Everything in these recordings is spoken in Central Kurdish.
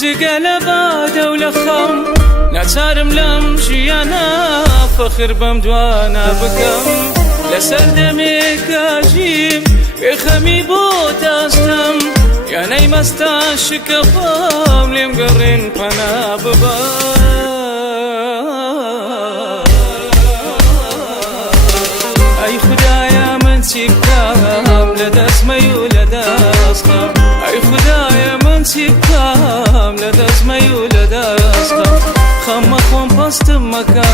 جگەلە بادە و لە خەم ناچارم لەم ژیانە فەخر بەم دوانە بکەم لەسەر دەمێکاژیم بێخەمی بۆ داستەم یانەی مەستان شکەفام لێم گەڕێن پەنا ببە ئەی خودایە من چی بکەم لە دەستمەی و لە دەستخەم ئەی خودایە من چی بکەم لە دەستمەی و لە دەستخەم خەمە خۆم پەستم مەکە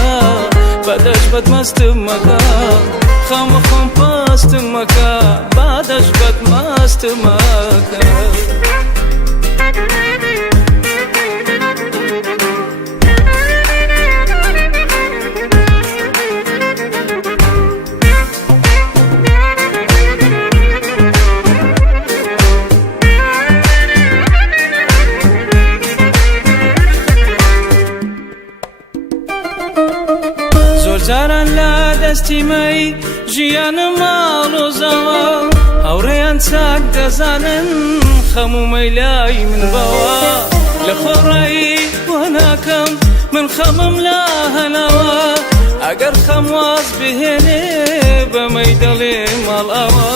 بەدەشت بەدمەستم مەکە خەمە خۆم پەستم مەکە بەدەشت بەدمەستم مەکە جاران لا دەستی مەی ژیانم ماڵۆزەوە هەوڕێیان چاک دەزانن خەمومەی لای من بەوە لە خۆڕایی بۆ ناکەم من خەمم لا هەناوە ئەگەر خەم واز بهێنێ بەمەی دەڵێ ماڵ ئەوە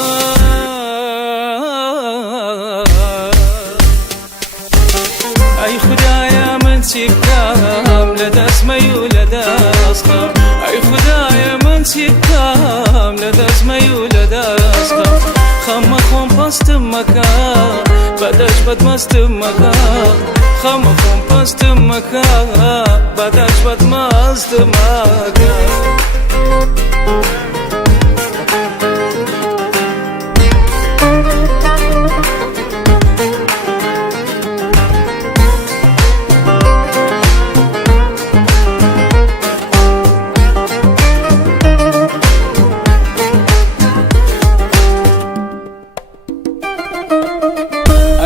ئەی خودایە من چی بکەم لە دەستمەی و لە دەستخەم ئەی خودایە من چی بکەم لە دەستمەی و لە دەستخەم خەمە خۆم پەستم مەکە بەدەشت بەدمەستم مەکە خەمە خۆم پەستم مەکە بەدەشت بەدمەستم مەکە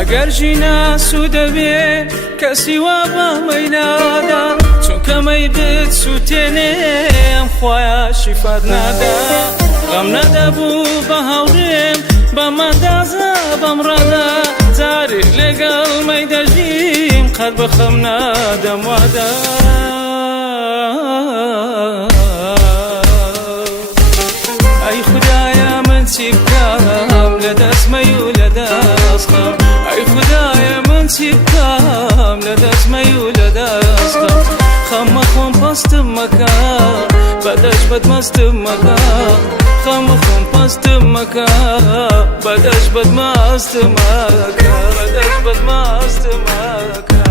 ئەگەر ژینا سوودەبێ کەسی وا بەمەی نادا چونکە مەی بتسووتێنێ ئەم خوایە شیفات نادا غەم نەدەبوو بە هەوڕێم بەمەندازە بەم ڕەدا جارێک لەگەڵ مەی دەژیم قەت بە خەم نادەم وادا ئەی خودایە من چی بکەم لە دەستمەی و لە دەستخەم ئەی خودایە من چی بکەم لە دەستمەی و لە دەستخەم خەمە خۆم پەستم مەکە بەدەشت بەدمەستم مەکە خەمە خۆم پەستم مەکە بەدەشت بەدمەستم مەکە بەدەشت بەدمەستم مەکە